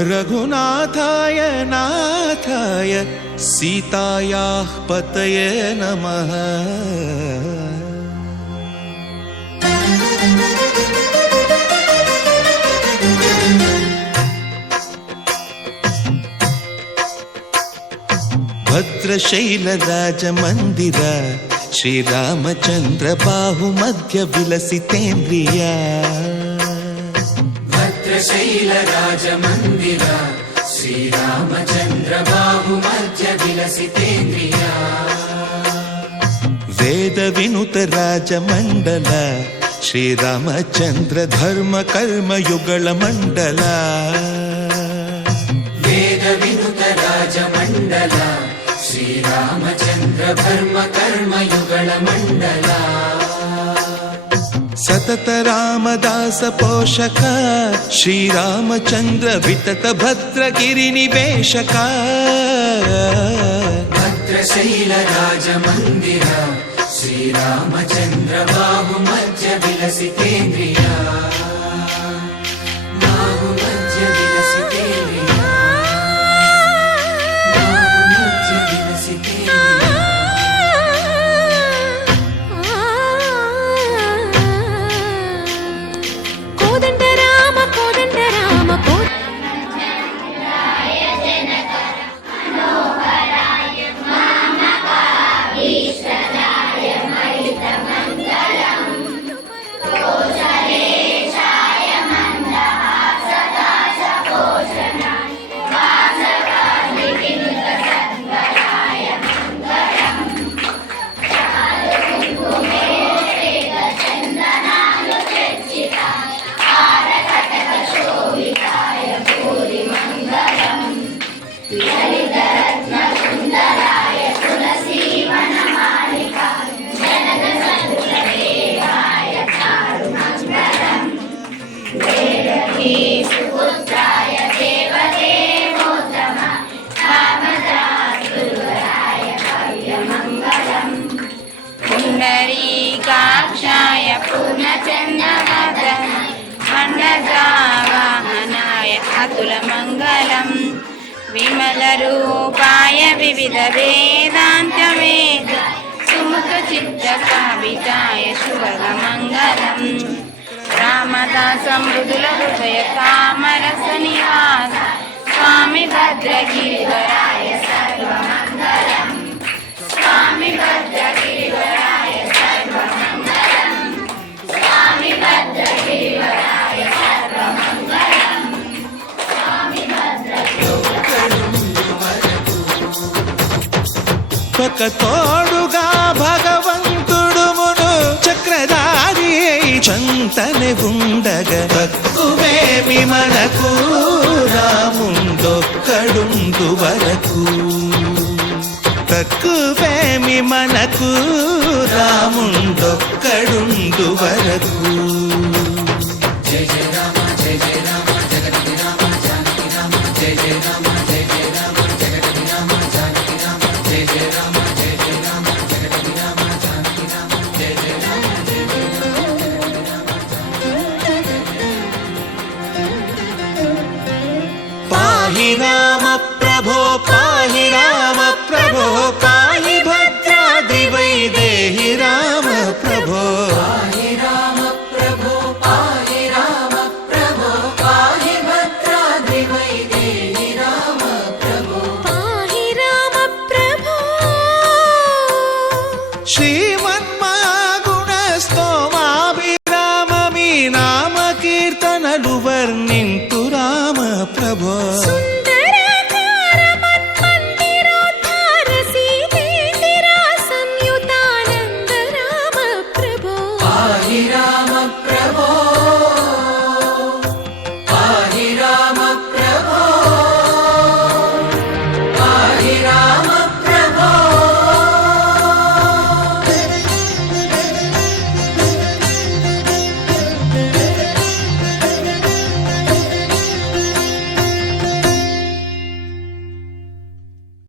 रघुनाथाय नाथाय सीतायाः पतये नमः। भद्रशैलराजमन्दिर श्रीरामचन्द्र बाहुमध्य विलसितेन्द्रिय। भद्रशैलराजमन्दिर श्रीरामचन्द्र बाहुमध्य विलसितेन्द्रिय। वेदविनुत राजमण्डल श्रीरामचन्द्र धर्म कर्म युगल मण्डल। वेदविनुत राजमण्डल श्रीरामचन्द्र धर्म कर्म युगल मण्डल। सतत रामदास पोषक श्रीरामचन्द्र वितत भद्रगिरि निवेशक। भद्रशैलराजमन्दिर श्रीरामचन्द्र बाहुमध्य विलसितेन्द्रिय। बाहुमध्य विलसितेन्द्रिय। बाहुमध्य विलसितेन्द्रिय। कोदंड राम पुण्डरीकाक्षाय पूर्णचन्द्रवदन मण्डलावाहनाय अतुलमङ्गलं विमलरूपाय विविधवेदान्तवेद सुमुखचित्तकाविताय शुभमङ्गलं रामदासं मृदुलहृदय कामरसनिवास स्वामी भद्रगिरिवराय सर्वमङ्गलम्। स्वामी भद्रगिरिवराय सर्वमङ्गलम्। स्वामी भद्रगिरिवराय सर्वमङ्गलम्। स्वामी పకతోడుగా భగవంతుడు మును చక్రధారి చంతనే ఉండగ తక్కువేమి మనకు రాముండొక్కడుందు వరకు। తక్కువేమి మనకు రాముండొక్కడుందు వరకు। जय जय राम जय जय राम जगति राम जानकी राम जय जय राम जय जय राम जगति राम जानकी राम जय जय राम जय जय राम जगति राम जानकी राम जय जय राम जय जय राम। पाहि राम प्रभो पाहि राम प्रभो पाहि भद्राद्रि वैदेहि राम प्रभो। पाहि राम प्रभो पाहि राम प्रभो पाहि भद्राद्रि वैदेहि राम प्रभो। पाहि राम प्रभो। శ్రీమన్మగుణస్తోమాభిరామ మీ నామ కీర్తనలు వర్ణింతు రామ ప్రభో। सुन्दराकार मन्मन्दिरोद्धार सीतेन्दिरा संयुतानन्द राम प्रभो। पाहि राम प्रभो